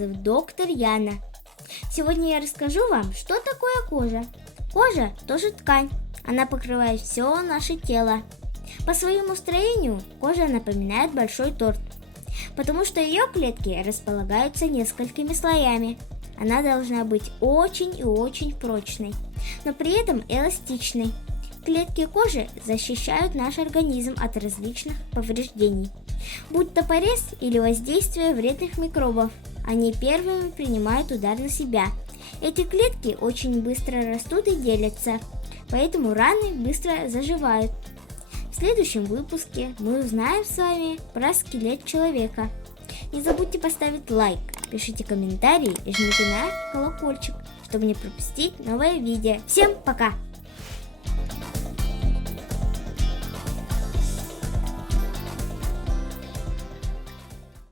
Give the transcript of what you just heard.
зовут доктор Яна. Сегодня я расскажу вам, что такое кожа. Кожа тоже ткань, она покрывает все наше тело. По своему строению кожа напоминает большой торт, потому что ее клетки располагаются несколькими слоями. Она должна быть очень и очень прочной, но при этом эластичной. Клетки кожи защищают наш организм от различных повреждений, будь то порез или воздействие вредных микробов. Они первыми принимают удар на себя. Эти клетки очень быстро растут и делятся, поэтому раны быстро заживают. В следующем выпуске мы узнаем с вами про скелет человека. Не забудьте поставить лайк, пишите комментарии и жмите на колокольчик, чтобы не пропустить новое видео. Всем пока!